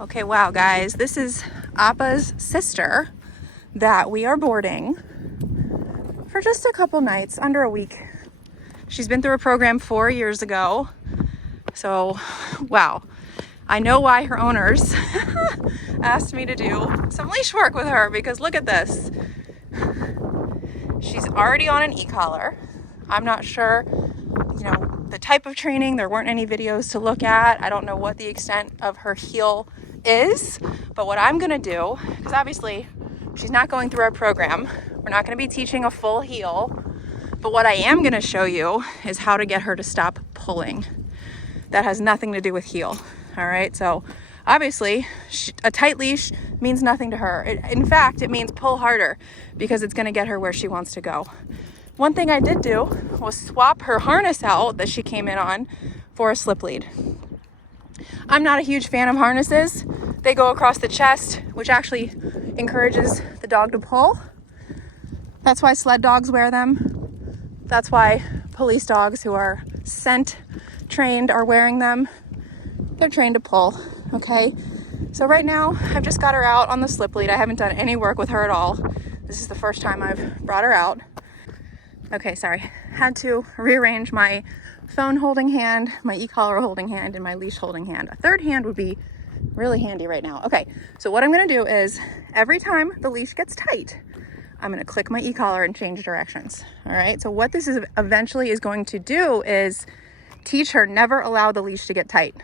Okay, wow, guys, this is Appa's sister that we are boarding for just a couple nights, under a week. She's been through a program 4 years ago. So, wow. I know why her owners asked me to do some leash work with her, because look at this. She's already on an e-collar. I'm not sure, the type of training. There weren't any videos to look at. I don't know what the extent of her heel is, but what I'm gonna do, because obviously she's not going through our program, we're not gonna be teaching a full heel, but what I am gonna show you is how to get her to stop pulling. That has nothing to do with heel, all right? So obviously a tight leash means nothing to her. In fact, it means pull harder, because it's gonna get her where she wants to go. One thing I did do was swap her harness out that she came in on for a slip lead. I'm not a huge fan of harnesses. They go across the chest, which actually encourages the dog to pull. That's why sled dogs wear them. That's why police dogs who are scent trained are wearing them. They're trained to pull, okay? So right now, I've just got her out on the slip lead. I haven't done any work with her at all. This is the first time I've brought her out. Okay, sorry. Had to rearrange my phone holding hand, my e-collar holding hand, and my leash holding hand. A third hand would be really handy right now. Okay, so what I'm gonna do is every time the leash gets tight, I'm gonna click my e-collar and change directions. All right, so what this is eventually is going to do is teach her never allow the leash to get tight.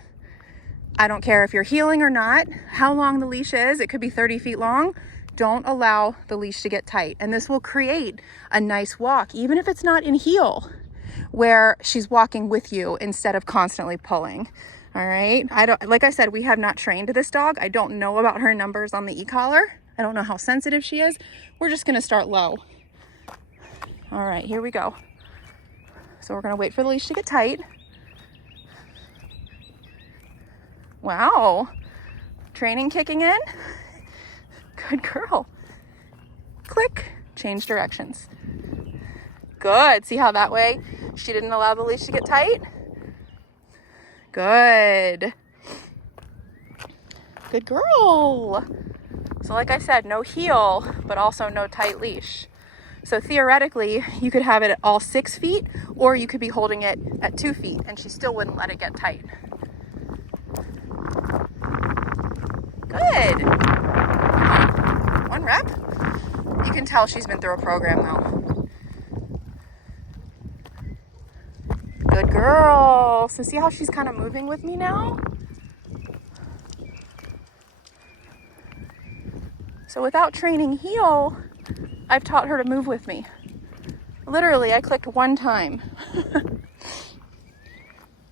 I don't care if you're heeling or not, how long the leash is. It could be 30 feet long. Don't allow the leash to get tight. And this will create a nice walk, even if it's not in heel, where she's walking with you instead of constantly pulling. All right. Like I said, we have not trained this dog. I don't know about her numbers on the e-collar. I don't know how sensitive she is. We're just going to start low. All right, here we go. So we're going to wait for the leash to get tight. Wow. Training kicking in. Good girl. Click, change directions. Good. See how that way she didn't allow the leash to get tight? Good. Good girl. So like I said, no heel, but also no tight leash. So theoretically, you could have it at all 6 feet, or you could be holding it at 2 feet and she still wouldn't let it get tight. Good. One rep. You can tell she's been through a program though. Good girl. So see how she's kind of moving with me now? So without training heel, I've taught her to move with me. Literally, I clicked one time.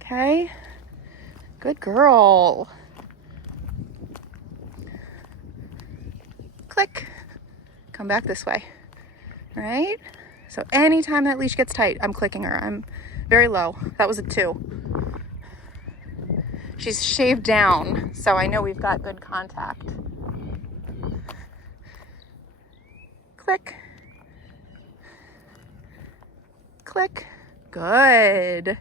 Okay. Good girl. Click. Come back this way. All right? So anytime that leash gets tight, I'm clicking her. I'm very low. That was a 2. She's shaved down, so I know we've got good contact. Click. Click. Good.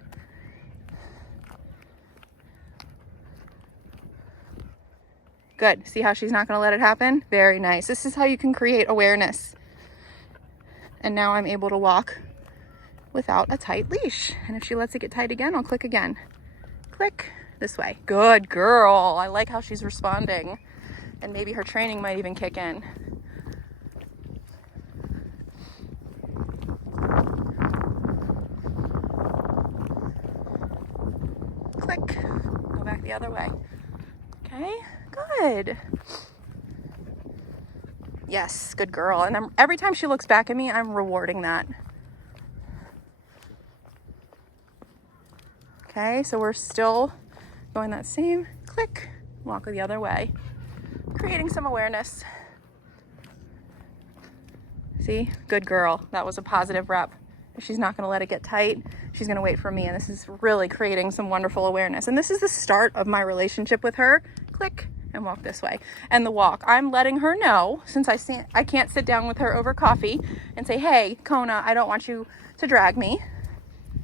Good. See how she's not going to let it happen? Very nice. This is how you can create awareness. And now I'm able to walk without a tight leash. And if she lets it get tight again, I'll click again. Click this way. Good girl. I like how she's responding. And maybe her training might even kick in. Click. Go back the other way. Okay. Good. Yes, good girl. And every time she looks back at me, I'm rewarding that. Okay, so we're still going that same click, walk the other way, creating some awareness. See, good girl. That was a positive rep. If she's not going to let it get tight, she's going to wait for me. And this is really creating some wonderful awareness. And this is the start of my relationship with her. Click. And walk this way. And the walk, I'm letting her know, since I can't sit down with her over coffee and say, hey, Kona, I don't want you to drag me.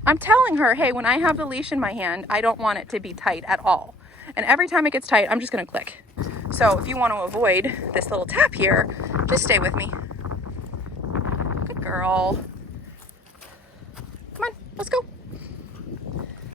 I'm telling her, hey, when I have the leash in my hand, I don't want it to be tight at all. And every time it gets tight, I'm just gonna click. So if you want to avoid this little tap here, just stay with me. Good girl. Come on, let's go.